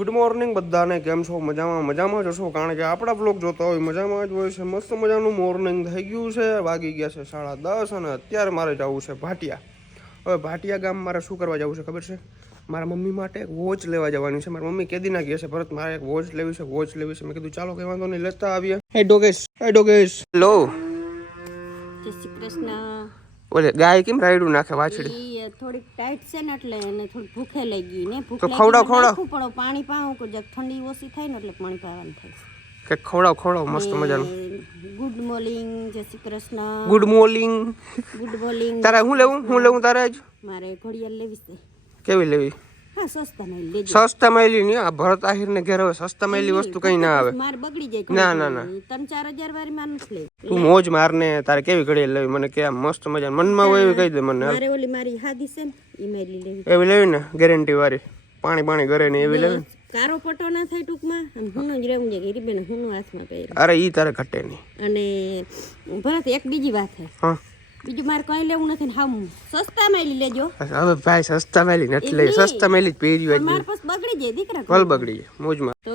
Good morning બધાને કેમ છો? મજામાં મજામાં જ હશો? કારણ કે આપણા બ્લોગ જોતા હોય મજામાં જ હોય છે. મસ્ત મજાનું મોર્નિંગ થઈ ગયું છે. વાગી ગયા છે સાડા દસ અને અત્યારે મારે જવું છે ભાટિયા. હવે ભાટિયા ગામ મારે શું કરવા જવું છે ખબર છે? મારા મમ્મી માટે એક વોચ લેવા જવાની છે. મારા મમ્મી કેદી ના ગયા છે ભરત મારે એક વોચ લેવી છે વોચ લેવી છે. મેં કીધું ચાલો કઈ વાંધો નહીં લેતા આવીએ. હે ડોગેશ હે ડોગેશ હેલો જય શ્રી કૃષ્ણ. ઓલે ગાય કેમ રાયડું નાખે વાછડી? થોડીક ટાઈટ છે ને એટલે એને થોડી ભૂખે લઈ ગઈ ને ભૂખ તો ખવડાવ, ખવડાવ. પડે પાણી પાવું કે જક ઠંડી ઓછી થાય ને એટલે પાણી પાવાનું થાય. કે ખવડાવ ખવડાવ મસ્ત મજાનું. Good morning Jay Shri Krishna. Good morning. Good morning. તારે હું લેવું? હું લેવું તારે જ મારે ઘડિયાળ લેવી છે. કેવી લેવી? સસ્તા મળી નહીં આ ભરત આહિર ને ઘેર હવે સસ્તા મળી વસ્તુ કઈ ના આવે. મારે બગડી જાય ના, ના ના, ત્રણ ચાર હજાર વાળી માં નથી તું મોજ મારને તારે કેવી ઘડી લેવી? મને કે મસ્ત મજા મનમાં હોય એવી કહી દે મને મારે ઓલી મારી હાદી છે ને ઈ મેલી લેવી. એવી લેવી ને ગેરંટી વાળી. પાણી પાણી ઘરે ને એવી લેવી ને. કારો પટો ના થાય ટૂંકમાં. આમ હુંનું જ રહેવું છે ગીરીબેન હુંનું હાથમાં પહેર્યું. અરે ઈ તારે ઘટે નહીં. અને ભરત એક બીજી વાત છે. હા. બીજું મારે કઈ લેવું નથી ને હાવ સસ્તા મેલી લેજો. હવે ભાઈ સસ્તા મેલી નથી લઈ. સસ્તા મેલી જ પહેર્યું હોય મારે પાસે બગડી જાય દીકરા કોલ બગડી જાય મોજમાં. તો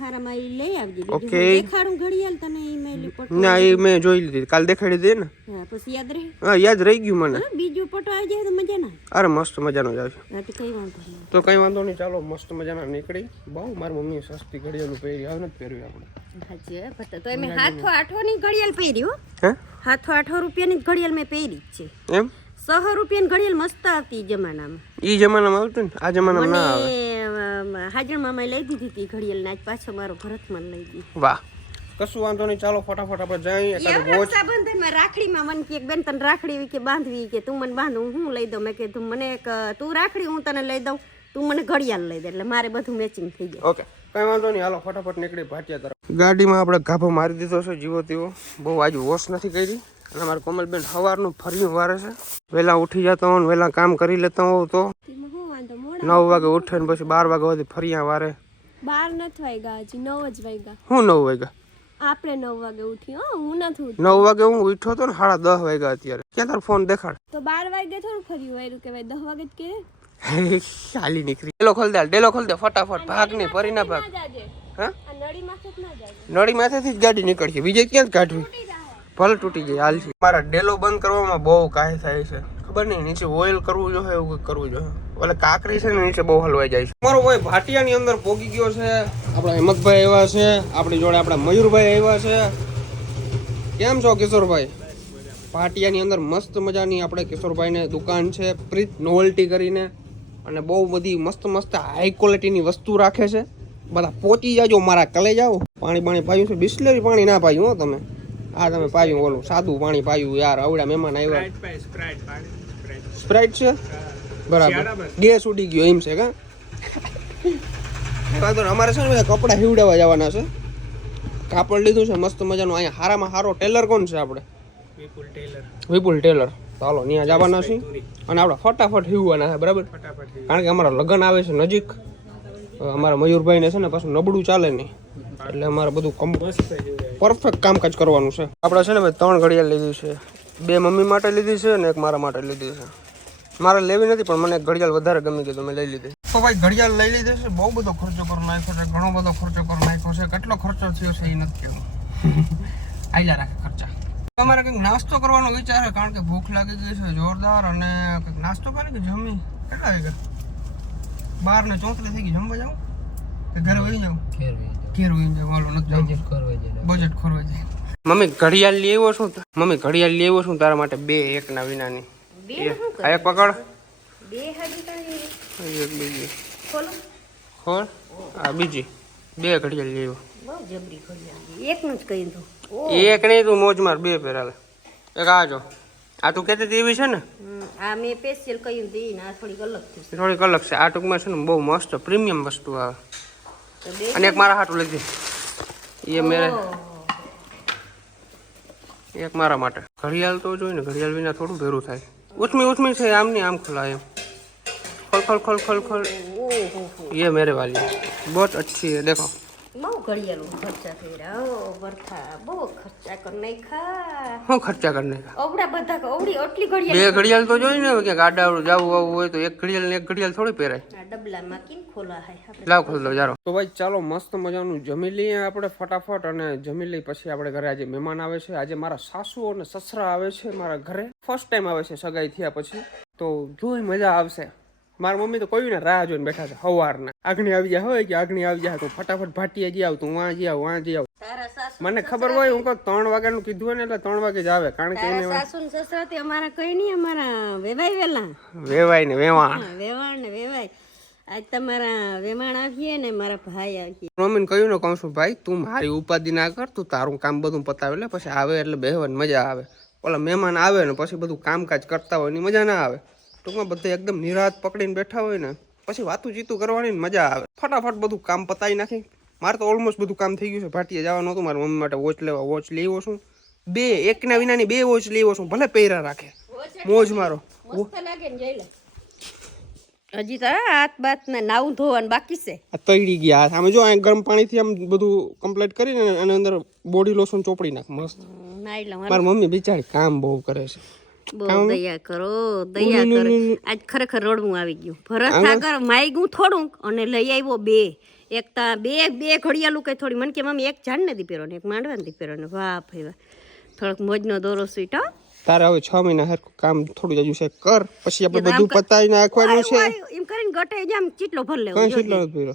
હારા મારી લઈ આવજે. ઓકે. દેખાડું ઘડિયાળ તને ઈ મેલી પટો ના એ મેં જોઈ લીધી. કાલ દેખાડી દે ને. હા પછી યાદ રહે. હા યાદ રહી ગયું મને. બીજું પટો આવી જાય તો મજા ના અરે મસ્ત મજાનો જ આવશે આવે. હા, તો કઈ વાંધો નહીં. તો કઈ વાંધો નહીં ચાલો મસ્ત મજાના નીકળી. બહુ મારી મમ્મી સસ્તી ઘડિયાળ પહેરી આવે નથી પહેર્યું આપણે. હાજી તો એમે હાથો આઠો ની ઘડિયાળ પહેર્યું હે? હાથો આઠો રૂપિયાની જ ઘડિયાળ મેં પહેરી જ છે. એમ? સો રૂપિયાની ઘડિયાળ મસ્ત આવતી જમાનામાં. ઈ જમાનામાં આવતું ને? આ જમાનામાં ના આવે. હાજર મામાએ લઈ દીધી હતી ઘડિયાળ ને આજ પાછો મારો ભરતમાં લઈ દીધી વાહ. કશું વાંધો નહીં ચાલો ફટાફટ આપણે જઈએ એકાદ એવડા રક્ષાબંધનમાં રાખડીમાં મને કે બેન તને રાખડી કે બાંધવી કે તું મને બાંધ હું લઈ દઉં? મેં કીધું મને એક તું રાખડી હું તને લઈ દઉં. તું મને ઘડિયાળ લઈ દે. એટલે મારે બધું મેચિંગ થઈ જાય ઓકે કઈ વાંધો નહીં. હાલો ફટાફટ નીકળી ભાટિયા તરફ. ગાડીમાં આપણે ગાભો મારી દીધો છે જીવો તેવો. બહુ આજુ વોશ નથી કરી. અને મારે કોમલબેન સવારનું ફર્યું વારે છે. વહેલા ઉઠી જતો હોઉં વહેલા કામ કરી લેતો હોઉં તો. નવ વાગે ઉઠે ને પછી બાર વાગ્યા સુધી ફર્યા વારે. બાર નથી વાગ્યા હજી નવ જ વાગ્યા. હું નવ વાગ્યા? આપણે નવ વાગે ઉઠી હું નથી ઉઠી નવ વાગે હું ઉઠ્યો હતો ને સાડા દસ વાગ્યા અત્યારે. ક્યાં તારો ફોન દેખાડ. તો બાર વાગે થોડું ફર્યું વાયરું કહેવાય. દસ વાગે જ કે ચાલી નીકળી. ડેલો ખોલ દે ડેલો ખોલ દે ફટાફટ ભાગ નહીં ફરી ના ભાગ. હા? નળી માથેથી જ ગાડી નીકળશે બીજે ક્યાં જ કાઢવી? ભલે તૂટી જાય હાલ મારા ડેલો બંધ કરવામાં બહુ કાય થાય છે. ખબર નહીં નીચે ઓઇલ કરવું જોઈએ એવું કંઈક કરવું જોઈએ. ઓલે કાકરી છે ને નીચે બહુ હલવાઈ જાય છે. મારો ભાઈ ભાટિયાની અંદર પોગી ગયો છે. આપણા હેમંતભાઈ આવ્યા છે. આપણી જોડે આપણા મયુરભાઈ આવ્યા છે. કેમ છો કિશોરભાઈ? ભાટિયાની અંદર મસ્ત મજાની આપણે કિશોરભાઈને દુકાન છે. પ્રીત નોવલ્ટી કરીને. અને બહુ બધી મસ્ત મસ્ત હાઈ ક્વોલિટીની વસ્તુ રાખે છે. બધા પહોંચી જાજો મારા કલે જાઓ પાણી પાણી પાયું છે. બિસ્લેરી પાણી ના પાયું હો તમે. આ તમે પાયું ઓલું સાદું પાણી પાયું યાર આવડા મહેમાન આવ્યા. સ્પ્રાઇટ છે? બરાબર. ગેસ ઉડી ગયો એમ છે કા? વાંધો. અમારે છે ને કપડાં હીવડાવવા જવાના છે. કાપડ લીધું છે મસ્ત મજાનું. અહીંયા હારામાં હારો ટેલર કોણ છે આપણે? વિપુલ ટેલર. ચાલો ત્યાં જવાના છે અને આપણે ફટાફટ હીવવાના છે બરાબર? કારણ કે અમારા લગ્ન આવે છે નજીક. અમારા મયુરભાઈને છે ને પાછું નબળું ચાલે નહીં એટલે અમારે બધું કમ પરફેક્ટ કામકાજ કરવાનું છે. આપણે છે ને ભાઈ ત્રણ ઘડિયાળ લીધી છે. બે મમ્મી માટે લીધી છે અને એક મારા માટે લીધી છે. મારે લેવી નથી પણ મને ઘડિયાળ વધારે ગમી ગઈ તો મેં લઈ લીધી. તો ભાઈ ઘડિયાળ લઈ લીધી છે બહુ બધો ખર્ચો કરી નાખ્યો છે ઘણો બધો ખર્ચો કરી નાખ્યો છે. કેટલો ખર્ચો થયો છે એ નથી કહેવું. આયલા રાખે ખર્ચા. તમારે કંઈક નાસ્તો કરવાનો વિચાર છે? કારણ કે ભૂખ લાગી ગઈ છે જોરદાર અને કંઈક નાસ્તો કરે કે જમી? કેટલા વાગ્યા બાર ને ચોત્રીસ થઈ ગઈ. જમવા જાઉં કે ઘરે વહી જાઉં ઘેર વહી જાઉં હાલો નથી જાઉં બજેટ ખોરવાઈ જાય મમ્મી ઘડિયાળ લઈ આવ્યો છું? મમ્મી ઘડિયાળ લઈ આવ્યો છું? તારા માટે બે એકના વિનાની. વિના ની આ એક પકડ. બે એક બીજી. ખોલો. આ બીજી. બે ઘડિયાળ લઈ આવ્યો બહુ જબરી ઘડિયાળ. એકનું જ કહી દઉં એક નહીં તું મોજ માર બે પેર હાલે એક આ જો આ તું કહેતી હતી એવી છે ને હમ, આ મેં સ્પેશિયલ કહ્યું હતી ને આ થોડીક અલગ થયું એ થોડીક અલગ છે આ ટૂંકમાં છે ને બહુ મસ્ત પ્રીમિયમ વસ્તુ આવે તો બે અને એક મારા હાટું લીધી એ મેરે એક મારા માટે ઘડિયાળ તો જોઈ ને ઘડિયાળ વિના થોડું ભેરું થાય ઉચમી ઉચમી છે આમ નહીં આમ ખોલાય એમ ખોલ ખોલ ખોલ ખોલ ખોલ ઓહો ये मेरे वाली है बहुत अच्छी है देखो બહુ ઘડિયાળું ખર્ચા થઈ રહ્યા બહુ ખર્ચા કર ખર્ચા બધા બે ઘડિયાળ તો જોઈ ને આડાવડું જવું આવવું હોય તો એક ઘડિયાળ ને એક ઘડિયાળ થોડી પહેરાય. આ ડબલામાં કેમ ખોલા હે? લાવ ખોલ દો જારો. તો ભાઈ ચાલો મસ્ત મજાનું જમી લઈએ આપણે ફટાફટ અને જમી લઈ પછી આપણે ઘરે આજે મહેમાન આવે છે. આજે મારા સાસુ અને સસરા આવે છે મારા ઘરે. ફર્સ્ટ ટાઈમ આવે છે સગાઈ થયા પછી. તો જોઈ મજા આવશે. મારા મમ્મી તો કોઈને રાહ જોઈને બેઠા છે સવારના આગણી આવી જાય હોય કે આગણી આવી જાય તો ફટાફટ ભાટીએ જઈ આવ તું વાં જઈ આવ વાં જઈ આવ. મને ખબર હોય હું કહું ત્રણ વાગ્યાનું કીધું હોય ને એટલે ત્રણ વાગે જ આવે કારણ કે તારા સાસુ ને સસરા તે અમારા કઈ નહીં અમારા વેવાય વેલા. વેવાય ને વેવાણ. વેવાણ ને વેવાય. આજ તમારા વેમાણ આવીએ ને મારા ભાઈ આવીએ. મમ્મીને કહ્યું ને કહું છું ભાઈ તું મારી ઉપાધિ ના કર તું તારું કામ બધું પતાવે એટલે પછી આવે એટલે બેહવાની મજા આવે. ઓલા મહેમાન આવે ને પછી બધું કામકાજ કરતા હોય એની મજા ના આવે. ટૂંકમાં બધા એકદમ નિરાત પકડીને બેઠા હોય ને પછી વાતું ચીતું કરવાની મજા આવે. ફટાફટ બધું કામ પતાવી નાખી. મારે તો ઓલમોસ્ટ બધું કામ થઈ ગયું છે. ભાટીએ જવાનું હતું મારા મમ્મી માટે વોચ લેવા વોચ લેવો છું. બે એકના વિનાની બે વોચ લેવો છું. ભલે પહેરા રાખે. મોજ મારો. મસ્ત લાગે ને હજી તો હાથ બાથ ને નાવું ધોવાનું બાકી છે. આ તળી ગયા. હાથ. આમે જો આ ગરમ પાણીથી આમ બધું કમ્પ્લીટ કરીને અને અંદર બોડી લોશન ચોપડી નાખ. મસ્ત. નાઈ મારી મમ્મી બિચારી કામ બહુ કરે છે. બહુ દયા કરો દયા કરો. આજ ખરેખર રડવું આવી ગયું. ભરત સાગર માયગું થોડુંક અને લઈ આવ્યો બે. એક તા બે બે ઘડિયાલું કઈ થોડી. મને કે મમ્મી એક જાણ ને દીપેરો ને એક માંડવા ને દીપેરો ને વાહ ભાઈ વાહ. થોડોક મોજનો દોરો સ્વીટ હો. તારે હવે છ મહિના હરખું કામ થોડું જજુ છે કર. પછી આપણે બધું પતાવી નાખવાનું છે. એમ કરીને ગટે જામ ચીટલો ભર લેવો ચીટલો નથી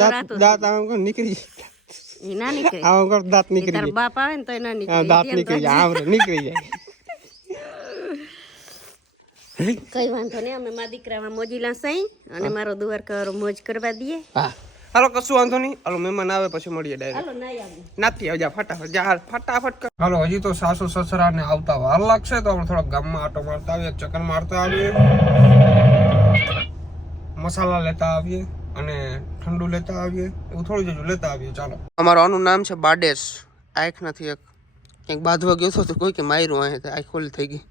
દાંત દાંત આમ નીકળી જાય. ના નીકળે. આમ દાંત નીકળી તાર જાય. બાપ આવે ને તો ના નીકળે. દાંત નીકળી જાય આમ નીકળી જાય. કઈ વાંધો નહીં અમે મારા દીકરામાં મોજી સહી અને મારો દ્વારકા મોજ કરવા દઈએ. હા. હાલો કશું વાંધો નહીં. હાલો મહેમાન આવે પછી મળીએ ડાયરેક્ટ હાલો ના આવું. નાથી આવજા ફટાફટ જા હાલ, ફટાફટ કર. હાલો હજી તો સાસુ સસરા ને આવતા વાર લાગશે તો આપણે થોડા ગામમાં આટો મારતા આવીએ ચક્કર મારતા આવીએ. મસાલા લેતા આવીએ અને ઠંડુ લેતા આવીએ. એવું થોડું જજુ લેતા આવીએ ચાલો. અમારું આનું નામ છે બાડેશ. આંખ નથી એક. ક્યાંક બાંધવા ગયો હતો તો કોઈ કે માર્યું અહીં આંખ ખોલી થઈ ગઈ.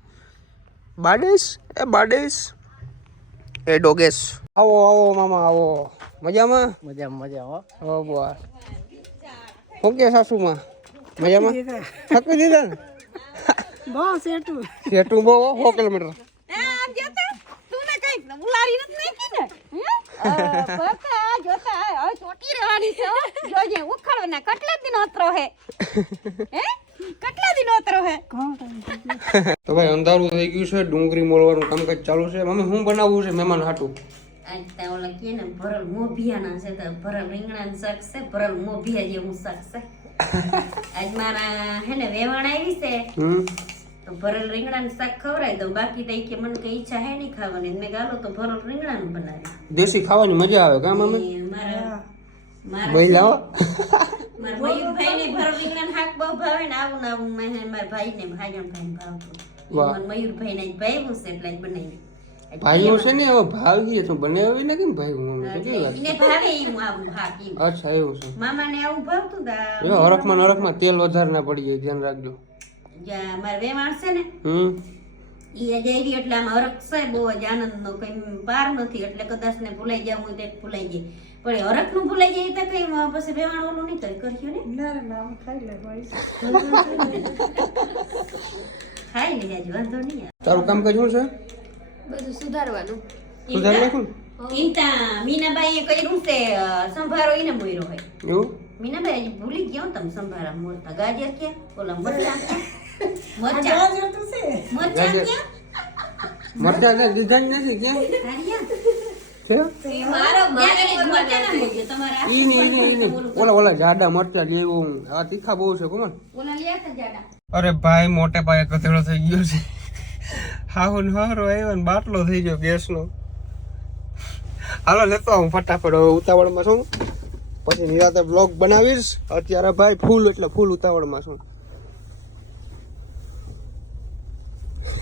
બાડેશ? એ બાડેશ. એ ડોગેશ. આવો આવો મામા આવો. મજામાં? મજા મજા હો. હો બુઆ શું કે સાસુમાં? મજામાં? થકી દીધા ને. બહુ સેટું સેટું બહુ હો કિલોમીટર. જોતા? જોતા ચોટી રહેવાની છે જોજે ઉખાડવાના કેટલા દિન ઓતરો હે? હે? કેટલા દિન ઓતરો હે? તો ભાઈ અંધારું થઈ ગયું છે ડુંગળી કામ કામકાજ ચાલુ છે. મમ્મી હું બનાવવું છે મહેમાન હાટું? આજ તા ઓલા કે ને ભરલ મોભિયાના છે તો ભરલ રીંગણાનું શાક છે ભરલ મોભિયા જેવું શાક છે. આજ મારા હે ને વેવાણ આવી છે. હમ. તો ભરલ રીંગણાનું શાક ખવરાય દઉં. બાકી તો ઈ કે મને કઈ ઈચ્છા હે નહીં ખાવાની. મેં ગાલો તો ભરલ રીંગણાનું બનાવી દેશી ખાવાની મજા આવે કા મમ્મી? મારા મારા ભાઈ લાવો. મારા મયુરભાઈ ને ભરો રીંગણાનું હાક બહુ ભાવે ને આવું ને આવું મેં મારા ભાઈ ને ભાઈ ભાવતું. વાહ. મને મયુરભાઈ ને ભાવ્યું છે એટલે જ બનાવી. ભાઈઓ છે ને હવે ભાવ ગઈ તો બનાવી ને કેમ ભાઈ હું કેવી વાત ભાવે ઈ આવું શાક અચ્છા એવું છે. મામાને આવું ભાવતું તા જો હરખમાં નરખમાં તેલ વધારે ના પડી જાય ધ્યાન રાખજો. જ્યાં મારે વેવાણ છે ને હમ. ઈ આવી એટલે આમ હરખ છે બહુ જ આનંદનો કઈ પાર નથી. એટલે કદાચ ને ભૂલાઈ જાવ હું તે ભૂલાઈ જાય. પણ એ નું ભૂલાઈ જાય તો કઈ પછી વેવાણ ઓલું નહીં કરી કર્યું ને ના ના આમ ખાઈ લે ખાઈ લે આજે વાંધો નહીં. તારું કામ કજું છે? બધું સુધારવાનું. સુધારી નાખું? ચિંતા મીનાબાઈએ કર્યું છે સંભારો એને મોયરો હોય. એવું? મીનાબાઈ આજે ભૂલી ગયા તમે સંભારા મોરતા. ગાજર ક્યાં ઓલા મરચા મરચા. મરચાં મરચાં ક્યાં? મરચા ને દીધા નથી ક્યાં? ઓલા ઓલા જાડા મરચા લેવું આ તીખા બહુ છે કોણ અરે ભાઈ મોટે પાયે કથેડો થઈ ગયો છે. હાહુ હારો આવ્યો ને બાટલો થઈ ગયો ગેસનો. હાલો લેતો હું ફટાફટ. હવે ઉતાવળમાં છું પછી નિરાતે બ્લોગ બનાવીશ. અત્યારે ભાઈ ફૂલ એટલે ફૂલ ઉતાવળમાં છું.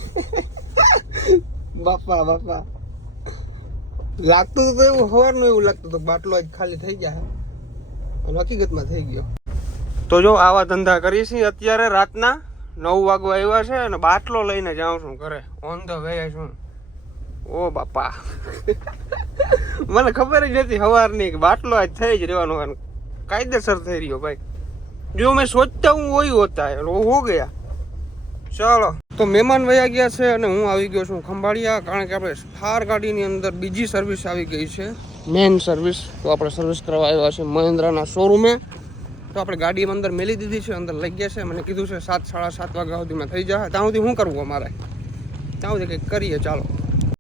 બાપા બાપા. લાગતું તો એવું સવારનું એવું લાગતું હતું બાટલો જ ખાલી થઈ ગયા અને હકીકતમાં થઈ ગયો. તો જો આવા ધંધા કરીએ છીએ. અત્યારે રાતના નવ વાગવા આવ્યા છે અને બાટલો લઈને જાઉં છું ઘરે. ઓન ધ વે છું ઓ બાપા. મને ખબર જ નથી સવારની બાટલો આજ થઈ જ રહેવાનો કાયદેસર થઈ રહ્યો ભાઈ. જો મેં સોચતા હું હોય હોતા હો ગયા. ચાલો. તો મહેમાન વયા ગયા છે અને હું આવી ગયો છું ખંભાળિયા, કારણ કે આપણે થાર ગાડીની અંદર બીજી સર્વિસ આવી ગઈ છે. મેન સર્વિસ તો આપણે સર્વિસ કરવા આવ્યા છે મહિન્દ્રાના શોરૂમે તો આપણે ગાડી અંદર મેલી દીધી છે, અંદર લઈ ગયા છે. મને કીધું છે સાત, સાડા સાત વાગ્યા સુધીમાં થઈ જાય ત્યાં સુધી શું કરવું અમારે? ત્યાં સુધી કંઈક કરીએ, ચાલો.